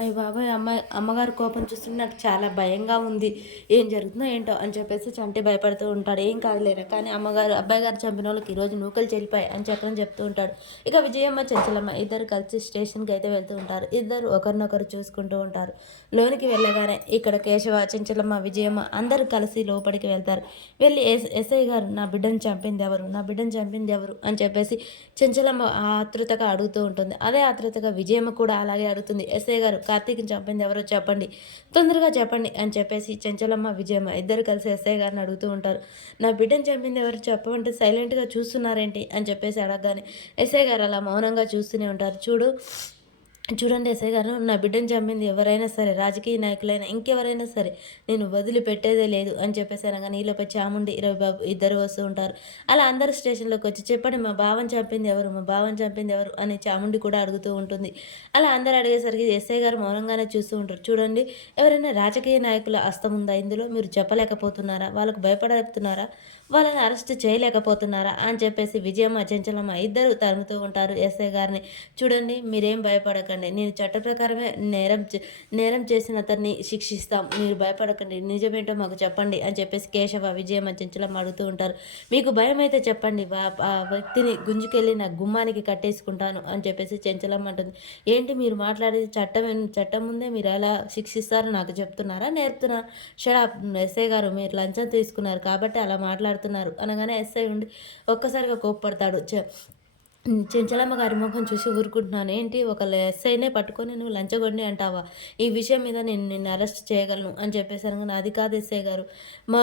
అయ్య బాబోయ్! అమ్మగారి కోపం చూస్తుంటే నాకు చాలా భయంగా ఉంది. ఏం జరుగుతుందో ఏంటో అని చెప్పేసి చంటి భయపడుతూ ఉంటాడు. ఏం కాదులేరా కానీ అబ్బాయి గారు చంపినోళ్ళకి ఈరోజు నూకలు చెల్లిపాయి అని చెప్తూ ఉంటాడు. ఇక విజయమ్మ, చెంచలమ్మ ఇద్దరు కలిసి స్టేషన్‌కి అయితే వెళ్తూ ఉంటారు. ఇద్దరు ఒకరినొకరు చూసుకుంటూ ఉంటారు. లోనికి వెళ్ళగానే ఇక్కడ కేశవ, చెంచలమ్మ, విజయమ్మ అందరూ కలిసి లోపలికి వెళ్తారు. వెళ్ళి ఎస్ఐ గారు నా బిడ్డని చంపింది ఎవరు? నా బిడ్డని చంపింది ఎవరు? అని చెప్పేసి చెంచలమ్మ ఆతృతగా అడుగుతూ ఉంటుంది. అదే ఆతృతగా విజయమ్మ కూడా అలాగే అడుగుతుంది. ఎస్ఐ గారు కార్తీక్‌ని చంపింది ఎవరో చెప్పండి. తొందరగా చెప్పండి అని చెప్పేసి చెంచలమ్మ, విజయమ్మ ఇద్దరు కలిసి ఎస్ఐ గారిని అడుగుతూ ఉంటారు. నా బిడ్డని చంపింది ఎవరు చెప్పమంటే సైలెంట్‌గా చూస్తున్నారేంటి అని చెప్పేసి అడగగానే ఎస్ఐ గారు అలా మౌనంగా చూస్తూనే ఉంటారు. చూడండి ఎస్ఐ గారు, నా బిడ్డని చంపింది ఎవరైనా సరే, రాజకీయ నాయకులైనా ఇంకెవరైనా సరే నేను వదిలిపెట్టేదే లేదు అని చెప్పేసి అనగానే ఈలోపే చాముండి, రవిబాబు ఇద్దరు వస్తూ ఉంటారు. అలా అందరూ స్టేషన్‌లోకి వచ్చి చెప్పండి మా బావని చంపింది ఎవరు? మా బావని చంపింది ఎవరు? అని చాముండి కూడా అడుగుతూ ఉంటుంది. అలా అందరూ అడిగేసరికి ఎస్ఐ గారు మౌనంగానే చూస్తూ ఉంటారు. చూడండి, ఎవరైనా రాజకీయ నాయకుల హస్తం ఉందా ఇందులో? మీరు చెప్పలేకపోతున్నారా? వాళ్ళకు భయపడుతున్నారా? వాళ్ళని అరెస్ట్ చేయలేకపోతున్నారా? అని చెప్పేసి విజయమ్మ, చెంచలమ్మ ఇద్దరు తరుముతూ ఉంటారు ఎస్ఐ గారిని. చూడండి, మీరేం భయపడకండి. నేను చట్ట ప్రకారమే నేరం చేసిన అతన్ని శిక్షిస్తాం. మీరు భయపడకండి. నిజమేంటో మాకు చెప్పండి అని చెప్పేసి కేశవ, విజయమ్మ, చెంచలమ్మ అడుగుతూ ఉంటారు. మీకు భయమైతే చెప్పండి. ఆ వ్యక్తిని గుంజుకెళ్ళి నా గుమ్మానికి కట్టేసుకుంటాను అని చెప్పేసి చెంచలమ్మ అంటుంది. ఏంటి మీరు మాట్లాడేది? చట్టం ముందే మీరు ఎలా శిక్షిస్తారో నాకు చెప్తున్నారా? నేర్పుతున్నారా? షడప్ ఎస్ఐ గారు, మీరు లంచం తీసుకున్నారు కాబట్టి అలా మాట్లాడుతున్నారు అనగానే ఎస్ఐ ఉండి ఒక్కసారిగా కోప్పడతాడు. చెంచలమ్మ గారి ముఖం చూసి ఊరుకుంటున్నాను. ఏంటి ఒక ఎస్ఐనే పట్టుకొని నువ్వు లంచగొండి అంటావా? ఈ విషయం మీద నేను నిన్ను అరెస్ట్ చేయగలను అని చెప్పేసరికి అది కాదు ఎస్ఐ గారు. మా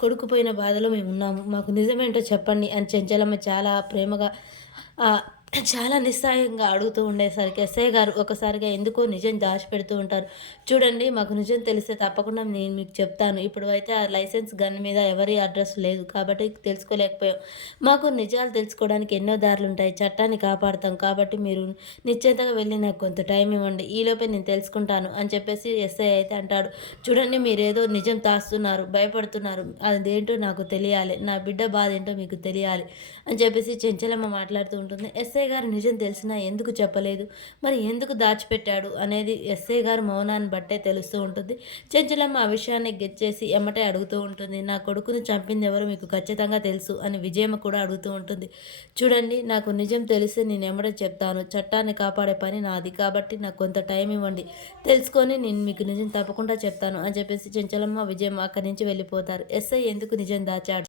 కొడుకు పోయిన బాధలో మేమున్నాము. మాకు నిజమేంటో చెప్పండి అని చెంచలమ్మ చాలా ప్రేమగా చాలా నిస్సహాయంగా అడుగుతూ ఉండేసరికి ఎస్ఐ గారు ఒకసారిగా ఎందుకో నిజం దాచిపెడుతూ ఉంటారు. చూడండి, మాకు నిజం తెలిస్తే తప్పకుండా నేను మీకు చెప్తాను. ఇప్పుడు అయితే ఆ లైసెన్స్ గన్ మీద ఎవరి అడ్రస్ లేదు కాబట్టి తెలుసుకోలేకపోయాం. మాకు నిజాలు తెలుసుకోవడానికి ఎన్నో దారులుంటాయి. చట్టాన్ని కాపాడుతాం కాబట్టి మీరు నిశ్చింతగా వెళ్ళి నాకు కొంత టైం ఇవ్వండి. ఈలోపే నేను తెలుసుకుంటాను అని చెప్పేసి ఎస్ఐ అయితే అంటాడు. చూడండి, మీరేదో నిజం దాస్తున్నారు, భయపడుతున్నారు. అదేంటో నాకు తెలియాలి. నా బిడ్డ బాధ ఏంటో మీకు తెలియాలి అని చెప్పేసి చెంచలమ్మ మాట్లాడుతూ ఉంటుంది. ఎస్ఐ గారు నిజం తెలిసినా ఎందుకు చెప్పలేదు? మరి ఎందుకు దాచిపెట్టాడు అనేది ఎస్ఐ గారు మౌనాన్ని బట్టే తెలుస్తూ ఉంటుంది. చెంచలమ్మ ఆ విషయాన్ని గెచ్చేసి ఎమ్మటే అడుగుతూ ఉంటుంది. నా కొడుకుని చంపింది ఎవరో మీకు ఖచ్చితంగా తెలుసు అని విజయమ్మ కూడా అడుగుతూ ఉంటుంది. చూడండి, నాకు నిజం తెలిసి నేను ఎమ్మటే చెప్తాను. చట్టాన్ని కాపాడే పని నాది కాబట్టి నాకు కొంత టైం ఇవ్వండి. తెలుసుకొని నేను మీకు నిజం తప్పకుండా చెప్తాను అని చెప్పేసి చెంచలమ్మ, విజయమ్మ అక్కడి నుంచి వెళ్ళిపోతారు. ఎస్ఐ ఎందుకు నిజం దాచాడు?